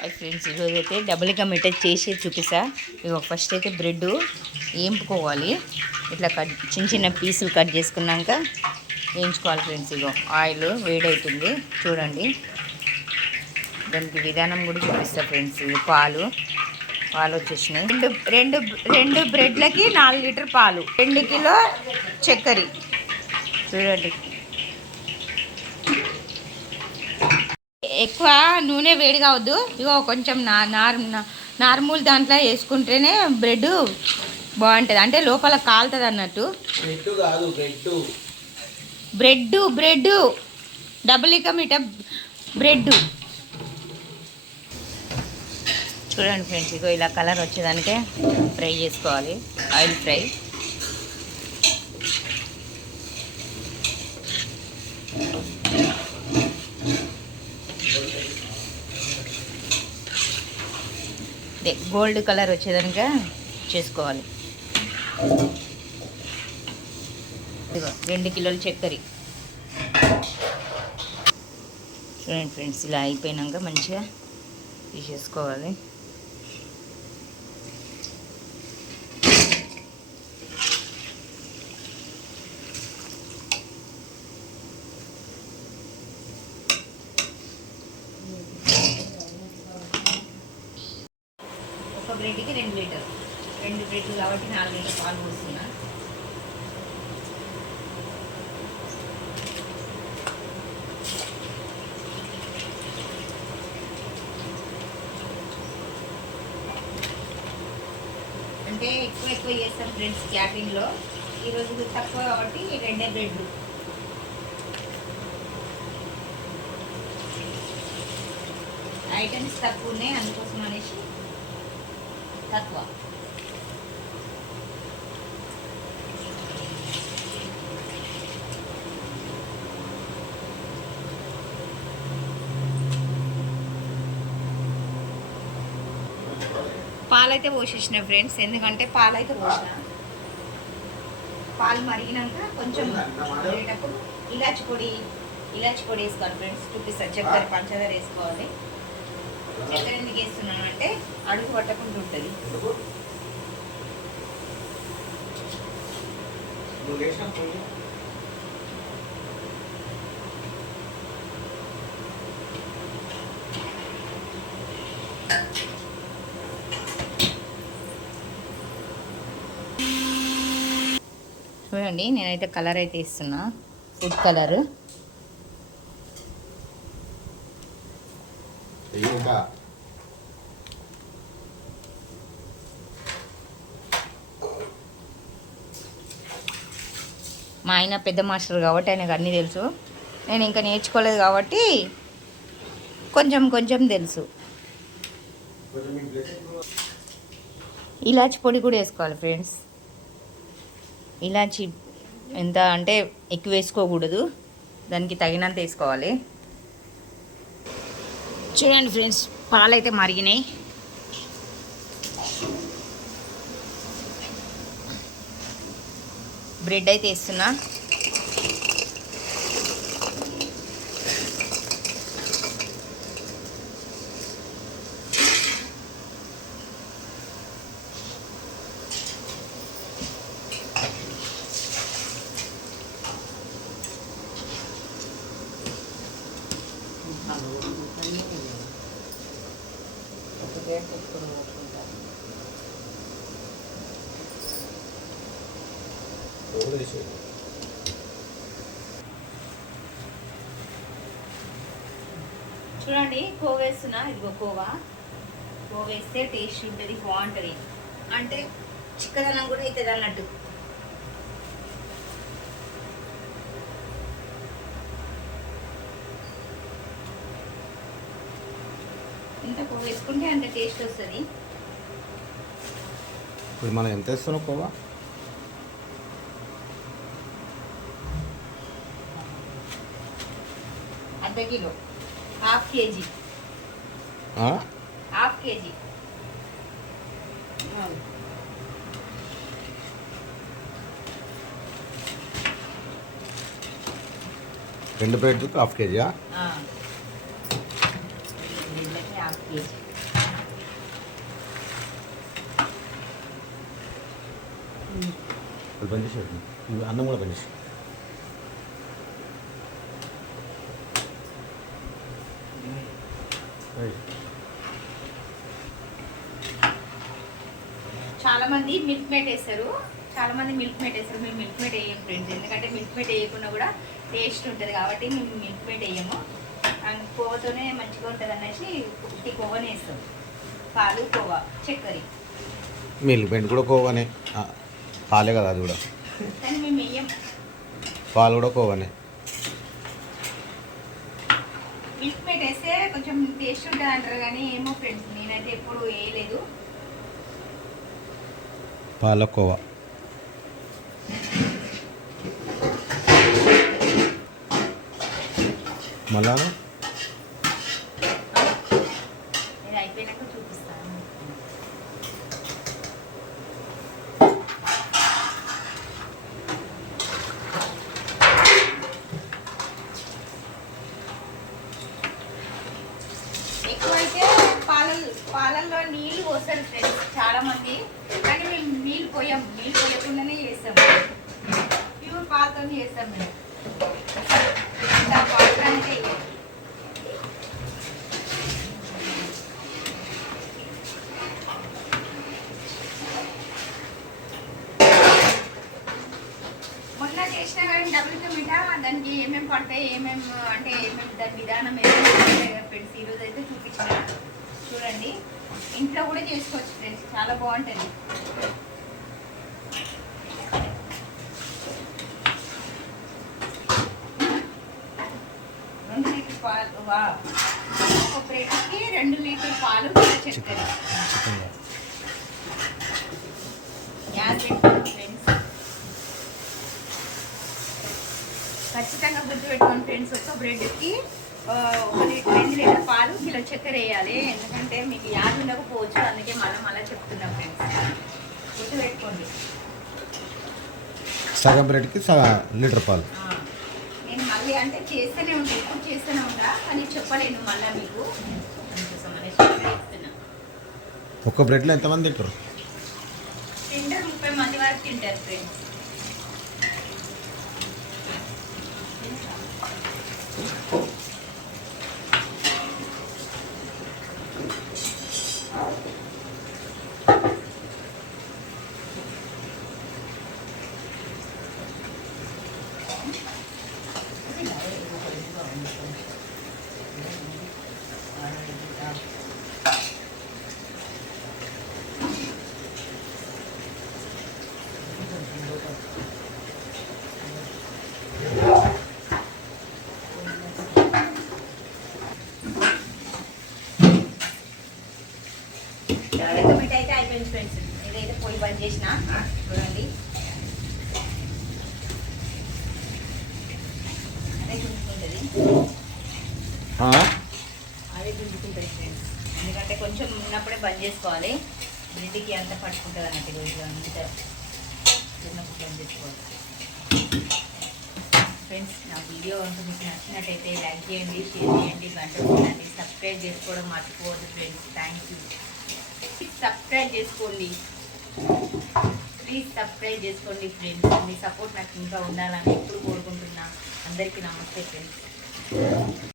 Hi friends, ఈరోజు అయితే double కా మిఠాయి చేసి చూపిస్తా. ఇగో ఫస్ట్ అయితే బ్రెడ్ వేయించుకోవాలి. ఇట్లా చిన్న చిన్న పీసులు కట్ చేసుకున్నాక వేయించుకోవాలి ఫ్రెండ్స్. ఇగో ఆయిల్ వేడవుతుంది చూడండి. దానికి విధానం కూడా చూపిస్తా ఫ్రెండ్స్. ఇది పాలు వచ్చేసినాయి. రెండు బ్రెడ్లకి 4 లీటర్ పాలు, 2 కిలో చక్కెర చూడండి. ఎక్కువ నూనె వేడి కావద్దు. ఇగో కొంచెం నార్మల్ దాంట్లో వేసుకుంటేనే బ్రెడ్ బాగుంటుంది, అంటే లోపల కాలుతుంది అన్నట్టు. బ్రెడ్ డబుల్ కా మిఠాయి బ్రెడ్ చూడండి ఫ్రెండ్స్. ఇగో ఇలా కలర్ వచ్చేదానికే ఫ్రై చేసుకోవాలి, ఆయిల్ ఫ్రై. గోల్డ్ కలర్ వచ్చేదానిగా చేసుకోవాలి. ఇదిగో 2 కిలోల చక్కెర చూడండి ఫ్రెండ్స్. ఇలా అయిపోయినాక మంచిగా తీసేసుకోవాలి. ఒక బ్రెడ్కి 2 లీటర్, 2 బ్రెడ్లు కాబట్టి 4 లీటర్ పాలు పోస్తున్నా. అంటే ఎక్కువ చేస్తాం ఫ్రెండ్స్ క్యాటరింగ్లో. ఈరోజు తక్కువ కాబట్టి 2 బ్రెడ్లు. ఐటమ్స్ తక్కువ ఉన్నాయి, అందుకోసం అనేసి తక్కువ. పాలైతే పోసేసిన ఫ్రెండ్స్, ఎందుకంటే పాలైతే పోసిన. పాలు మరిగినాక కొంచెం మరిగేటప్పుడు ఇలాచి పొడి వేసుకోవాలి ఫ్రెండ్స్. చూపిస్తాను. చక్కెర పంచదార వేసుకోవాలి. చక్కెర ఎందుకు వేస్తున్నాను అంటే అడుగు పట్టకుండా ఉంటుంది. చూడండి, నేనైతే కలర్ అయితే ఇస్తున్నా, ఫుడ్ కలర్. మా ఆయన పెద్ద మాస్టర్ కాబట్టి ఆయనకు అన్నీ తెలుసు. నేను ఇంకా నేర్చుకోలేదు కాబట్టి కొంచెం తెలుసు. ఇలాచి పొడి కూడా వేసుకోవాలి ఫ్రెండ్స్. ఇలాచి ఎంత అంటే ఎక్కువ వేసుకోకూడదు, దానికి తగినంత వేసుకోవాలి. చూడండి ఫ్రెండ్స్, పాలైతే మరిగినాయి. బ్రెడ్ అయితే వేస్తున్నా. చూడండి, కోవా వేస్తున్నా. ఇదిగో కోవా వేస్తే టేస్ట్ ఉంటుంది, బాగుంటుంది. అంటే చిక్కదనం కూడా అవుతుంది అన్నట్టు. ఇంత కోవా వేసుకుంటే అంత టేస్ట్ వస్తుంది. ఇప్పుడు మనం ఎంత వేస్తున్నాం కోవా? అర్ధ కిలో, హాఫ్ కేజీ. రెండు బ్రెడ్కి హాఫ్ కేజీ. హాఫ్ కేజీ అది బంద్ చేసేది ఇవి అన్నం కూడా బంద్ చేసి చాలా మంది మిల్క్ మేట్ వేస్తారు, మేము మిల్క్ మేట్ వేయం ఫ్రెండ్స్. ఎందుకంటే మిల్క్ మేట్ వేయకుండా కూడా టేస్ట్ ఉంటుంది కాబట్టి మేము మిల్క్ మేట్ వేయము. కోవతోనే మంచిగా ఉంటుంది అనేసి ఉట్టి కోవనే వేస్తాం. పాలు, కోవ, చక్కెర. మిల్క్ పెయింట్ కూడా కోవనే, పాలే కదా అది కూడా, కానీ మేము వేయం. పాలు కూడా కోవనే. మిల్క్ మేట్ వేస్తే కొంచెం టేస్ట్ ఉంటుంది అంటారు కానీ ఏమో ఫ్రెండ్స్, నేనైతే ఎప్పుడు వేయలేదు. పాలకోవా మళ్ళా ఇది అయిపోయినాక చూపిస్తాను. ఎక్కువైతే పాలల్లో నీళ్ళు పోస్తారు ఫ్రెండ్స్ చాలా మంది, కానీ మేము నీళ్ళు పోయకుండానే చేస్తాం. ప్యూర్ పాలతో చేస్తాం మేము. అంటే మొన్న చేసిన కానీ డబ్బులతో మిఠా దానికి ఏమేమి పడతాయి, ఏమేమి దాని విధానం ఏమేమి ఫ్రెండ్స్ ఈరోజు అయితే చూపించిన. చూడండి, ఇంట్లో కూడా చేసుకోవచ్చు ఫ్రెండ్స్, చాలా బాగుంటుంది. 2 లీటర్ పాలు, ఒక ప్లేట్కి 2 లీటర్ పాలు, చక్కెర. గ్యాస్ పెట్టుకోండి ఫ్రెండ్స్, ఖచ్చితంగా గుర్తుపెట్టుకోండి ఫ్రెండ్స్. ఒక బ్రెడ్కి 2 లీటర్ పాలు, కిలో చక్కెర వేయాలి. ఎందుకంటే మీకు యాడ్ ఉండకపోవచ్చు, అందుకే మళ్ళీ చెప్తున్నాం ఫ్రెండ్స్, గుర్తుపెట్టుకోండి. సగం బ్రెడ్కి లీటర్ పాలు. నేను మళ్ళీ అంటే చేస్తూనే ఉంటా, ఎప్పుడు చేస్తూనే ఉంటా, కానీ చెప్పలేను మళ్ళీ మీకు. అందుకోసం అనేసి చెప్తున్నా. ఒక్క బ్రెడ్లో ఎంతమంది తింటారు? తింటారు, 30 మంది వరకు తింటారు ఫ్రెండ్స్. మిఠాయి అయితే అయిపోయింది ఫ్రెండ్స్. ఇదైతే పొయ్యి బంద్ చేసిన, చూడండి. అదే గుంజుకుంటుంది ఫ్రెండ్స్. ఎందుకంటే కొంచెం ఉన్నప్పుడే బంద్ చేసుకోవాలి, బ్రెడ్కి అంతా పట్టుకుంటుంది అన్నట్టు. రోజు అంతా ఉన్నప్పుడు బంద్ చేసుకోవాలి ఫ్రెండ్స్. నా వీడియో అంతా మీకు నచ్చినట్టయితే లైక్ చేయండి, షేర్ చేయండి, గంట కొట్టండి, సబ్స్క్రైబ్ చేసుకోవడం మర్చిపోవద్దు ఫ్రెండ్స్. Thank you. సబ్స్క్రైబ్ చేసుకోండి, ప్లీజ్ సబ్స్క్రైబ్ చేసుకోండి ఫ్రెండ్స్. మీ సపోర్ట్ నాకు ఇంకా ఉండాలని ఎప్పుడు కోరుకుంటున్నా. అందరికీ నమస్తే ఫ్రెండ్స్.